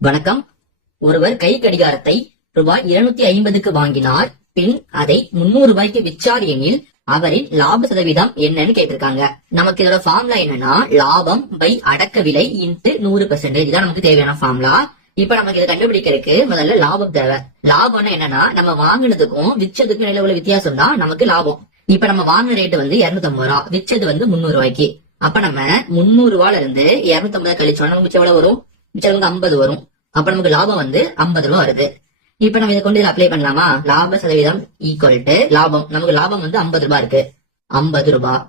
வணக்கம். ஒருவர் கை கடிகாரத்தை ரூபாய் 250க்கு வாங்கினார். பின் அதை 300 ரூபாய்க்கு விற்றார் எனில் அவரின் லாப சதவீதம் என்னன்னு கேட்டிருக்காங்க. நமக்கு இதோட ஃபார்முலா என்னன்னா லாபம் பை அடக்க விலை இன்ட்டு 100%. இதான் நமக்கு தேவையான ஃபார்முலா. இப்ப நமக்கு இதை கண்டுபிடிக்கிறதுக்கு முதல்ல லாபம் தேவை. லாபம்னா என்னன்னா நம்ம வாங்கினதுக்கும் விற்றதுக்கும் இடையில உள்ள வித்தியாசம் தான் நமக்கு லாபம். இப்ப நம்ம வாங்கின ரேட்டு வந்து 250 ரூபா, விற்றது வந்து 300 ரூபாய்க்கு. அப்ப நம்ம 300 ரூபாயில இருந்து 250 கழிச்சோம்னா நமக்கு மிச்சம் எவ்வளவு வரும்? மிச்சம் வந்து 50 வரும். அப்ப நமக்கு லாபம் வந்து 50 ரூபா வருது. இப்ப நம்ம இதை கொண்டு இதை அப்ளை பண்ணலாமா? லாப சதவீதம் ஈக்குவல் டு லாபம். நமக்கு லாபம் வந்து 50 ரூபாய் இருக்கு. 50 ரூபாய்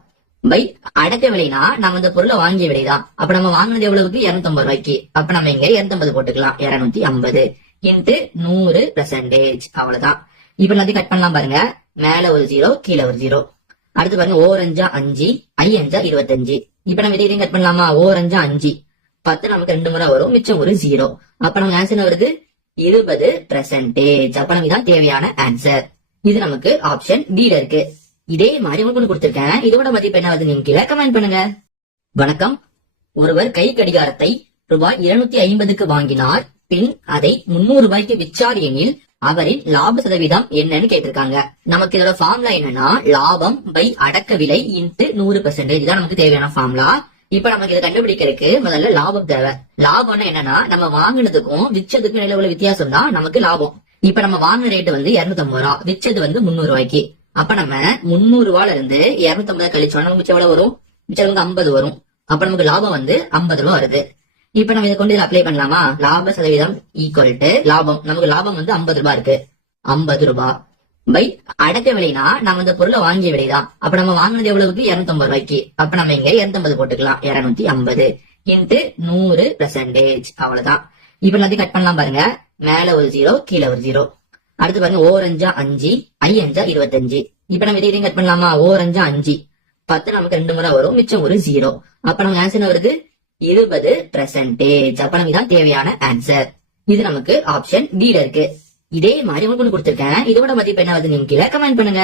பை அடக்க விலைனா நம்ம இந்த பொருளை வாங்கிய விலைதான். அப்ப நம்ம வாங்கினது எவ்வளவுக்கு? 250 ரூபாய்க்கு. அப்ப நம்ம இங்க 250 போட்டுக்கலாம். 250 இன்ட்டு 100%. அவ்வளவுதான். இப்ப எல்லாத்தையும் கட் பண்ணலாம் பாருங்க. மேல ஒரு 0, கீழே ஒரு 0. அடுத்து பாருங்க, ஓர் 5 5, ஐ 5 25. இப்ப நம்ம இதையும் கட் பண்ணலாமா? ஓர் 5 5, 10 நமக்கு 2 முறை வரும், மிச்சம் ஒரு 0. அப்ப நமக்கு ஆன்சர் வருது 20%. அப்ப நமக்கு தான் தேவையான ஆன்சர். இது நமக்கு ஆப்ஷன் பி ல இருக்கு. இதே மாதிரி உங்களுக்கு கொடுத்திருக்கேன். இதோட மதிப்பு என்ன வருது நீங்க கீழே கமெண்ட் பண்ணுங்க. வணக்கம். ஒருவர் கை கடிகாரத்தை ரூபாய் 250க்கு வாங்கினார். பின் அதை 300 ரூபாய்க்கு விற்றார் எனில் அவரின் லாப சதவீதம் என்னன்னு கேட்டிருக்காங்க. நமக்கு இதோட ஃபார்முலா என்னன்னா லாபம் பை அடக்க விலை இன்ட்டு 100%. இதான் நமக்கு தேவையான ஃபார்முலா. இப்ப நமக்கு இதை கண்டுபிடிக்கிறதுக்கு முதல்ல லாபம் தேவை. லாபம்னா என்னன்னா நம்ம வாங்கினதுக்கும் விற்றதுக்கும் இடையில உள்ள வித்தியாசம் தான் நமக்கு லாபம். இப்ப நம்ம வாங்கின ரேட்டு வந்து 250 ரூபா, விற்றது வந்து 300 ரூபாய்க்கு. அப்ப நம்ம 300 ரூபாயில இருந்து 250 கழிச்சோம்னா நமக்கு எவ்வளவு வரும்? மிச்சம் வந்து 50 வரும். அப்ப நமக்கு லாபம் வந்து 50 ரூபா வருது. இப்ப நம்ம இதை கொண்டு இதை அப்ளை பண்ணலாமா? லாப சதவீதம் ஈக்குவல் டு லாபம். நமக்கு லாபம் வந்து 50 ரூபாய் இருக்கு. 50 ரூபாய் பை அடக்க விலைனா நம்ம இந்த பொருளை வாங்கிய விலைதான். அப்ப நம்ம வாங்கினது எவ்வளவுக்கு? 250 ரூபாய்க்கு. அப்ப நம்ம இங்க 250 போட்டுக்கலாம். 250 இன்ட்டு 100%. அவ்வளவுதான். இப்ப எல்லாத்தையும் கட் பண்ணலாம் பாருங்க. மேல ஒரு 0, கீழே ஒரு 0. அடுத்து பாருங்க, ஓர் 5 5, ஐ 5 25. இப்ப நம்ம இதையும் கட் பண்ணலாமா? ஓர் 5 5, 10 நமக்கு 2 முறை வரும், மிச்சம் ஒரு 0. அப்ப நமக்கு ஆன்சர் வருது 20%. அப்ப நமக்கு தான் தேவையான ஆன்சர். இது நமக்கு ஆப்ஷன் பி ல இருக்கு. இதே மாதிரி உங்களுக்கு கொடுத்திருக்கேன். இதோட மதிப்பு என்ன வருது நீங்க கீழே கமெண்ட் பண்ணுங்க.